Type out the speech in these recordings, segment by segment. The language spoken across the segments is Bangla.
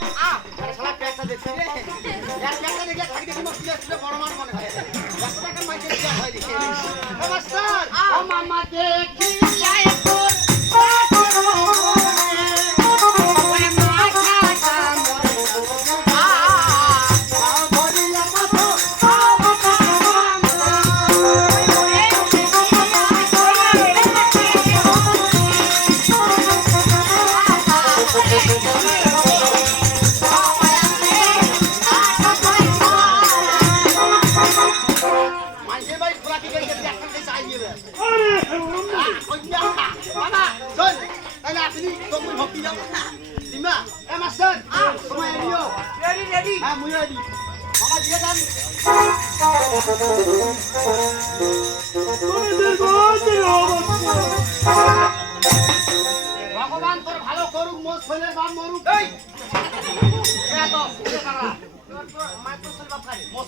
আহ আরে শালা পেটটা দেখছি রে ইয়ার পেটটা দেখে থাকি দেখি মস্তি আসছে বড় মান মনে হয়। একশো টাকার মাইকে দিয়া হয় দেখি। ও মাস্টার! ও মামা দেখি যায় তোর ওরে মাথাটা আ মানুষের বাড়ি খোলা কি গেছে একটা দিয়ে চাই নিয়ে বেড়াচ্ছে বাবা শোন তাহলে আপনি তুমি ভক্তি যাও। দিমা এ মাস্টার সময় এলিও রেডি রেডি হ্যাঁ মুই রেডি বাবা দিয়ে দেন। ভগবান তোর ভালো করুক মোর ছেলের বাপ মরুক। এই! এ তো তোর তোর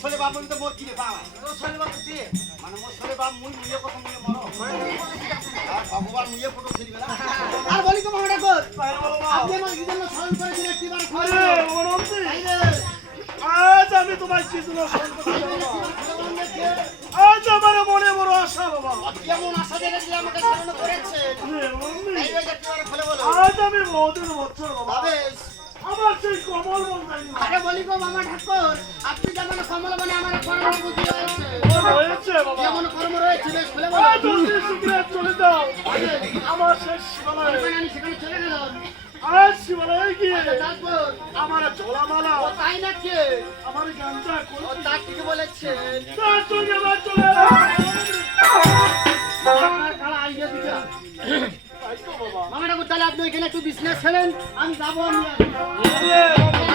ছেলে বাপ বলি তো মোর কি বাবা বাপ মানে মোর বাপ মুই মুইয়ে কত মুইয়ে মরো আর ভগবান মুইয়ে ফটো আর বলি কো মামা কর। আপনি আমার স্মরণ খবর আজ আমি তোমার কিছু না স্মরণ করতে পারব আজ আমার মনে বড় আশা বাবা। কেমন আশা দেখেছিল আমাকে স্মরণ বলো। আজ আমি বহুদিন বছর বাবা। আমার সেই কমল বন্ধাই আরে বলি গো মামা ঠাকুর আপনি যেমন কমল বনে আমার কর্ম বুদ্ধি হয়েছে রয়েছে বাবা। যেমন কর্ম রয়েছে বেশ খুলে বলো। আজ শীঘ্র চলে যাও। আমার শেষ শিবালয়ে। আমি সেখানে চলে গেলাম আজ শিবালয়ে গিয়ে। আমার ঝোলামালা তাই নাকি? আমার গানটা করতে তা কি বলেছেন। তার সঙ্গে আমার তাহলে আপনি এখানে একটু বিজনেস খেলেন আমি যাব আমি